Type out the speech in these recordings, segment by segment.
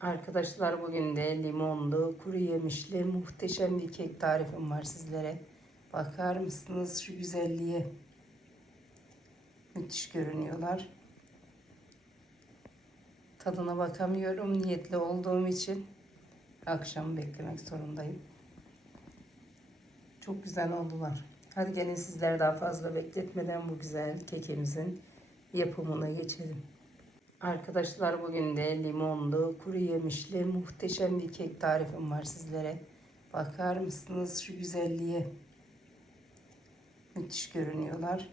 Arkadaşlar bugün de limonlu, kuru yemişli muhteşem bir kek tarifim var sizlere. Bakar mısınız şu güzelliğe? Müthiş görünüyorlar. Tadına bakamıyorum niyetli olduğum için. Akşam beklemek zorundayım. Çok güzel oldular. Hadi gelin sizler daha fazla bekletmeden bu güzel kekimizin yapımına geçelim. Arkadaşlar bugün de limonlu, kuru yemişli muhteşem bir kek tarifim var sizlere. Bakar mısınız şu güzelliğe? Müthiş görünüyorlar.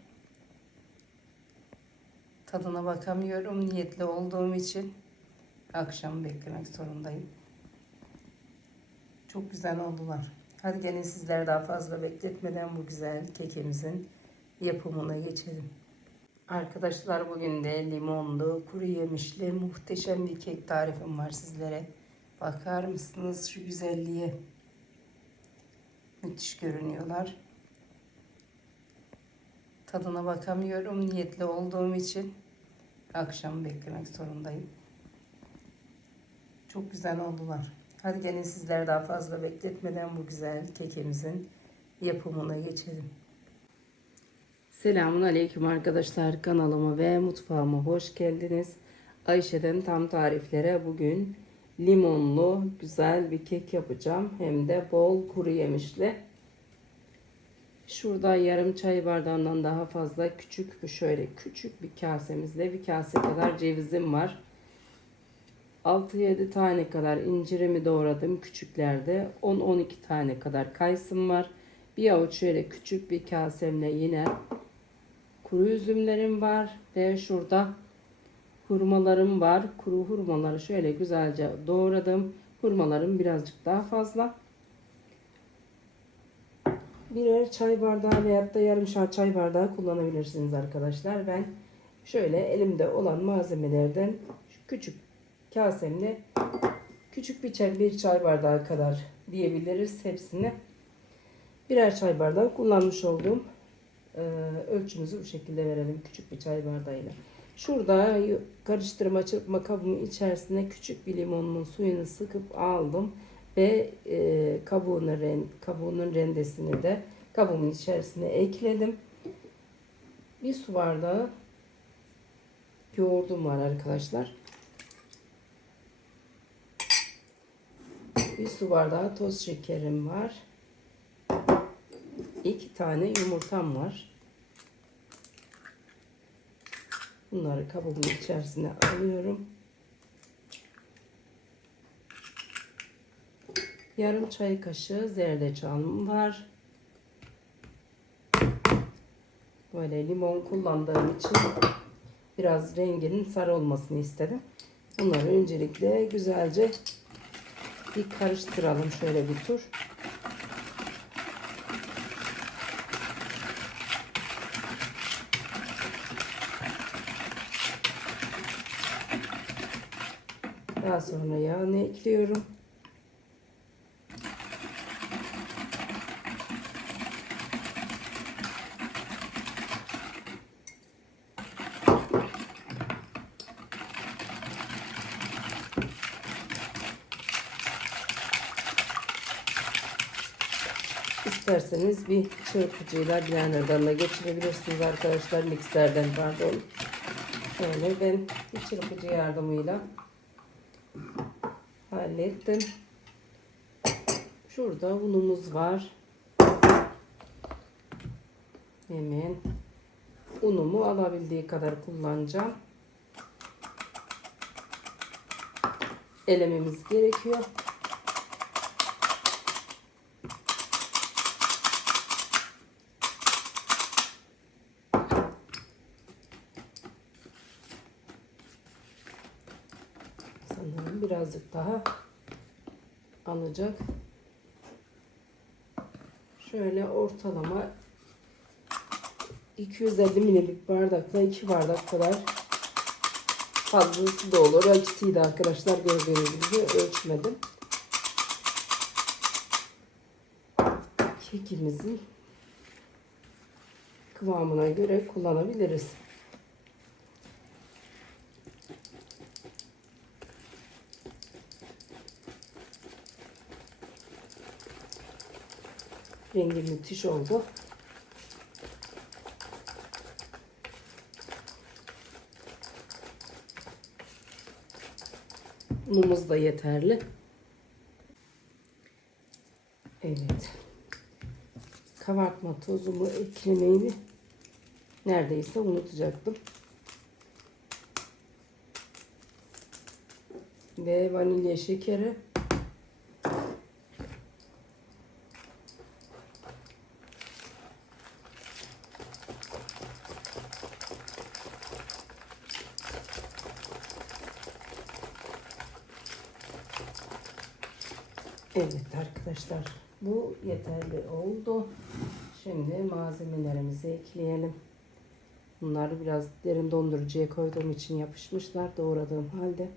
Tadına bakamıyorum niyetli olduğum için. Akşam beklemek zorundayım. Çok güzel oldular. Hadi gelin sizler daha fazla bekletmeden bu güzel kekimizin yapımına geçelim. Arkadaşlar bugün de limonlu, kuru yemişli muhteşem bir kek tarifim var sizlere. Bakar mısınız şu güzelliğe? Müthiş görünüyorlar. Tadına bakamıyorum niyetli olduğum için. Akşam beklemek zorundayım. Çok güzel oldular. Hadi gelin sizler daha fazla bekletmeden bu güzel kekimizin yapımına geçelim. Selamun Aleyküm arkadaşlar kanalıma ve mutfağıma hoş geldiniz. Ayşe'den tam tariflere bugün limonlu güzel bir kek yapacağım. Hem de bol kuru yemişli. Şurada yarım çay bardağından daha fazla küçük bir şöyle küçük bir kasemizde bir kase kadar cevizim var. 6-7 tane kadar incirimi doğradım küçüklerde. 10-12 tane kadar kayısım var. Bir avuç şöyle küçük bir kasemle yine kuru üzümlerim var ve şurada hurmalarım var. Kuru hurmaları şöyle güzelce doğradım. Hurmalarım birazcık daha fazla. Birer çay bardağı veyahut da yarımşar çay bardağı kullanabilirsiniz arkadaşlar. Ben şöyle elimde olan malzemelerden küçük kasemle küçük bir çay, bir çay bardağı kadar diyebiliriz hepsini. Birer çay bardağı kullanmış olduğum ölçümüzü bu şekilde verelim küçük bir çay bardağıyla. Şurada karıştırma çırpma kabımın içerisine küçük bir limonun suyunu sıkıp aldım ve e, kabuğunu ren, kabuğunun rendesini de kabımın içerisine ekledim. Bir su bardağı yoğurdum var arkadaşlar. Bir su bardağı toz şekerim var. İki tane yumurtam var. Bunları kabuğumun içerisine alıyorum. Yarım çay kaşığı zerdeçalım var. Böyle limon kullandığım için biraz renginin sarı olmasını istedim. Bunları öncelikle güzelce bir karıştıralım şöyle bir tur. Daha sonra yağını ekliyorum. İsterseniz bir çırpıcıyla blenderdan da geçirebilirsiniz arkadaşlar. Mikserden pardon. Şöyle ben bir çırpıcı yardımıyla hallettim. Şurada unumuz var. Hemen unumu alabildiği kadar kullanacağım. Elememiz gerekiyor. Sanırım birazcık daha alacak. Şöyle ortalama 250 ml bardakla 2 bardak kadar fazlası da olur. De arkadaşlar gördüğünüz gibi ölçmedim. Kekimizin kıvamına göre kullanabiliriz. Rengi müthiş oldu. Unumuz da yeterli. Evet. Kabartma tozumu eklemeyi neredeyse unutacaktım. Ve vanilya şekeri. Evet arkadaşlar bu yeterli oldu. Şimdi malzemelerimizi ekleyelim. Bunları biraz derin dondurucuya koyduğum için yapışmışlar doğradığım halde.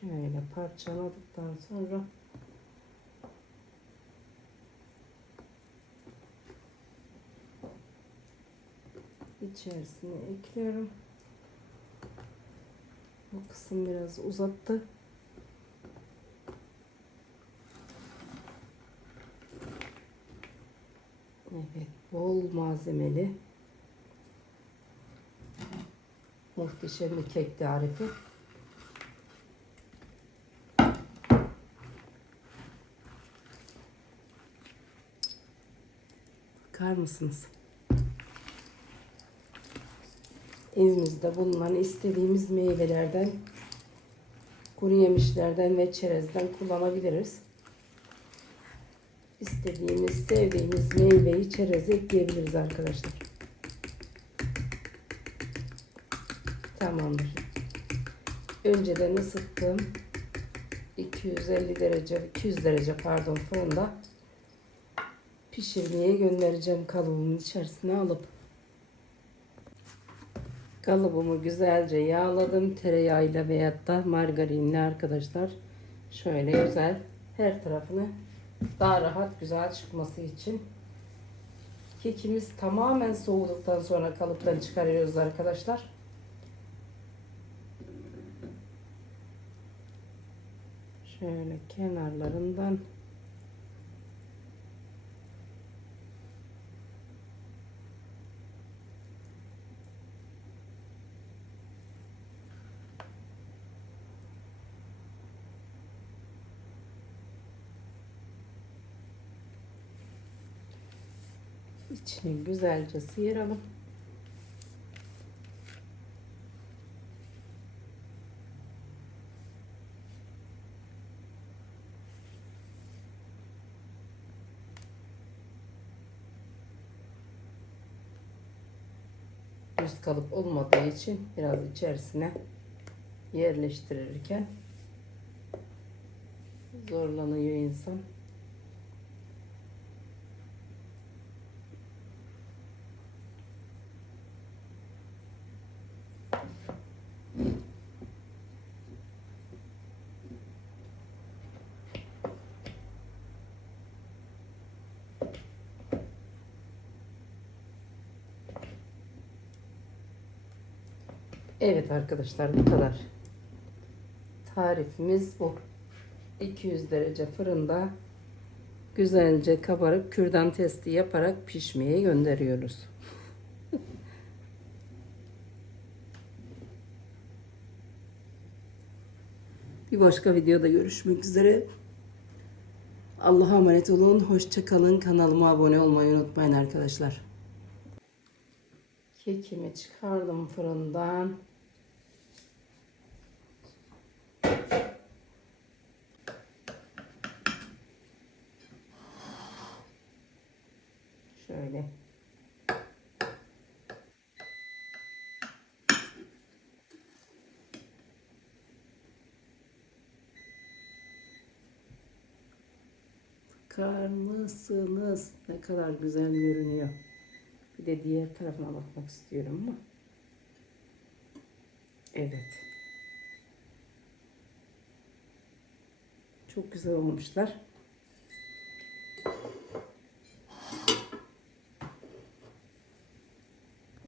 Şöyle parçaladıktan sonra içerisine ekliyorum. Bu kısım biraz uzattı. Evet, bol malzemeli. Muhteşem bir kek tarifi. Bakar mısınız? Evimizde bulunan istediğimiz meyvelerden, kuru yemişlerden ve çerezden kullanabiliriz. İstediğimiz, sevdiğimiz meyveyi çereze ekleyebiliriz arkadaşlar. Tamamdır. Önceden ısıttım. 250 derece, 200 derece pardon fırında pişirmeye göndereceğim kalıbımın içerisine alıp. Kalıbımı güzelce yağladım tereyağıyla veyahut da margarinle arkadaşlar. Şöyle güzel her tarafını daha rahat güzel çıkması için. Kekimiz tamamen soğuduktan sonra kalıptan çıkarıyoruz arkadaşlar. Şöyle kenarlarından içini güzelce sıyıralım. Düz kalıp olmadığı için biraz içerisine yerleştirirken zorlanıyor insan. Evet arkadaşlar bu kadar. Tarifimiz bu. 200 derece fırında güzelce kabarıp kürdan testi yaparak pişmeye gönderiyoruz. Bir başka videoda görüşmek üzere. Allah'a emanet olun. Hoşçakalın. Kanalıma abone olmayı unutmayın arkadaşlar. Kekimi çıkardım fırından. Şöyle. Bakar mısınız? Ne kadar güzel görünüyor. Bir de diğer tarafına bakmak istiyorum ama. Evet. Çok güzel olmuşlar.